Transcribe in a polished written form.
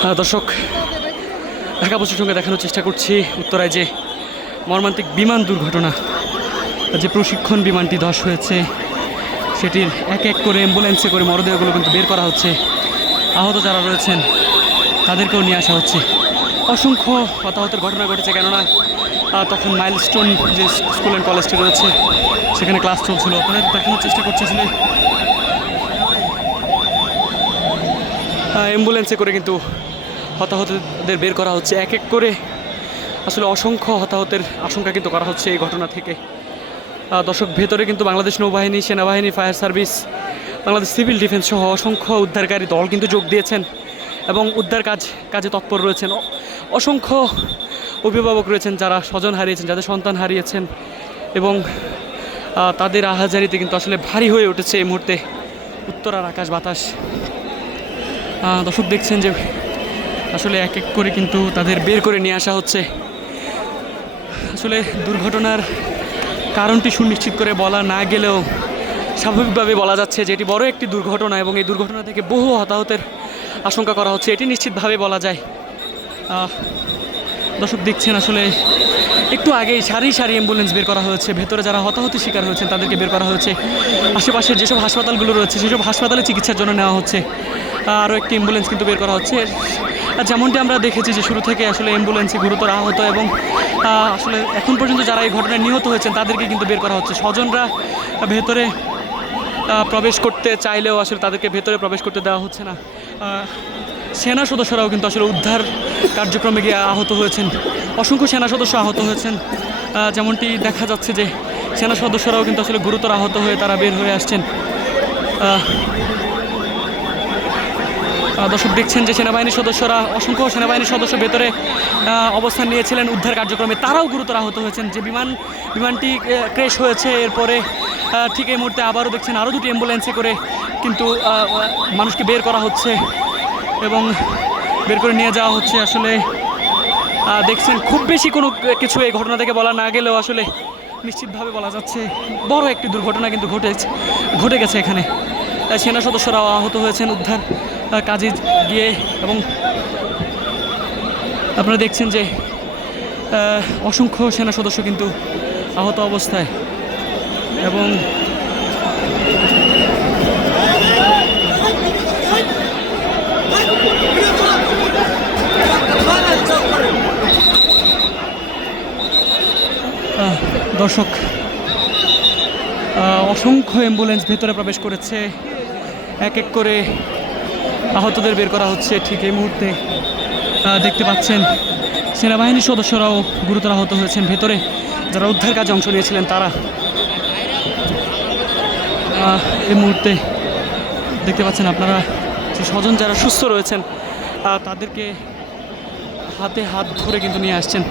দর্শক, ঢাকা পোস্টের সঙ্গে দেখানোর চেষ্টা করছি উত্তরায় যে মর্মান্তিক বিমান দুর্ঘটনা, যে প্রশিক্ষণ বিমানটি ধস হয়েছে সেটির এক এক করে অ্যাম্বুলেন্সে করে মরদেহগুলো কিন্তু বের করা হচ্ছে। আহত যারা রয়েছেন তাদেরকেও নিয়ে আসা হচ্ছে। অসংখ্য হতাহতের ঘটনা ঘটেছে, কেননা তখন মাইলস্টোন যে স্কুল অ্যান্ড কলেজটি রয়েছে সেখানে ক্লাস চলছিল। আপনাদের দেখানোর চেষ্টা করছি আসলে অ্যাম্বুলেন্সে করে কিন্তু হতাহতদের বের করা হচ্ছে এক এক করে। আসলে অসংখ্য হতাহতের আশঙ্কা কিন্তু করা হচ্ছে এই ঘটনা থেকে। দর্শক, ভেতরে কিন্তু বাংলাদেশ নৌবাহিনী, সেনাবাহিনী, fire service, Bangladesh civil defence সহ অসংখ্য উদ্ধারকারী দল কিন্তু যোগ দিয়েছেন এবং উদ্ধার কাজে তৎপর রয়েছেন। অসংখ্য অভিভাবক রয়েছেন যারা স্বজন হারিয়েছেন, যাদের সন্তান হারিয়েছেন, এবং তাদের আহাজারিতে কিন্তু আসলে ভারী হয়ে উঠেছে এই মুহূর্তে উত্তরার আকাশ বাতাস। দর্শক, দেখছেন যে আসলে এক এক করে কিন্তু তাদের বের করে নিয়ে আসা হচ্ছে। আসলে দুর্ঘটনার কারণটি সুনিশ্চিত করে বলা না গেলেও স্বাভাবিকভাবে বলা যাচ্ছে যে এটি বড় একটি দুর্ঘটনা এবং এই দুর্ঘটনা থেকে বহু হতাহতের আশঙ্কা করা হচ্ছে, এটি নিশ্চিতভাবে বলা যায়। দর্শক, দেখছেন আসলে একটু আগেই সারি সারি অ্যাম্বুলেন্স বের করা হয়েছে। ভেতরে যারা হতাহতের শিকার হয়েছেন তাদেরকে বের করা হয়েছে। আশেপাশের যেসব হাসপাতালগুলো রয়েছে সেসব হাসপাতালে চিকিৎসার জন্য নেওয়া হচ্ছে। আরও একটি অ্যাম্বুলেন্স কিন্তু বের করা হচ্ছে। যেমনটি আমরা দেখেছি যে শুরু থেকে আসলে অ্যাম্বুলেন্সে গুরুতর আহত এবং আসলে এখন পর্যন্ত যারা এই ঘটনায় নিহত হয়েছেন তাদেরকে কিন্তু বের করা হচ্ছে। স্বজনরা ভেতরে প্রবেশ করতে চাইলেও আসলে তাদেরকে ভেতরে প্রবেশ করতে দেওয়া হচ্ছে না। সেনা সদস্যরাও কিন্তু আসলে উদ্ধার কার্যক্রমে গিয়ে আহত হয়েছেন। অসংখ্য সেনা সদস্য আহত হয়েছেন। যেমনটি দেখা যাচ্ছে যে সেনা সদস্যরাও কিন্তু আসলে গুরুতর আহত হয়ে তারা বের হয়ে আসছেন। দর্শক, দেখছেন যে সেনাবাহিনীর সদস্যরা, অসংখ্য সেনাবাহিনীর সদস্য ভেতরে অবস্থান নিয়েছিলেন উদ্ধার কার্যক্রমে, তারাও গুরুতর আহত হয়েছেন। যে বিমানটি ক্র্যাশ হয়েছে এরপরে ঠিক এই মুহূর্তে আবারও দেখছেন আরও দুটি অ্যাম্বুলেন্সে করে কিন্তু মানুষকে বের করা হচ্ছে এবং বের করে নিয়ে যাওয়া হচ্ছে। আসলে দেখছেন খুব বেশি কোনো কিছু এই ঘটনা থেকে বলা না গেলেও আসলে নিশ্চিতভাবে বলা যাচ্ছে বড় একটি দুর্ঘটনা কিন্তু ঘটে গেছে এখানে। সেনা সদস্যরাও আহত হয়েছেন উদ্ধার কাজে গিয়ে, এবং আপনারা দেখছেন যে অসংখ্য সেনা সদস্য কিন্তু আহত অবস্থায়। এবং দর্শক, অসংখ্য অ্যাম্বুলেন্স ভেতরে প্রবেশ করেছে, এক এক করে আহতদের বের করা হচ্ছে। ঠিক এই মুহূর্তে দেখতে পাচ্ছেন সেনাবাহিনীর সদস্যরাও গুরুতর আহত হয়েছেন। ভেতরে যারা উদ্ধার কাজে অংশ নিয়েছিলেন তারা এই মুহূর্তে দেখতে পাচ্ছেন আপনারা যে স্বজন যারা সুস্থ রয়েছেন তাদেরকে হাতে হাত ধরে কিন্তু নিয়ে আসছেন।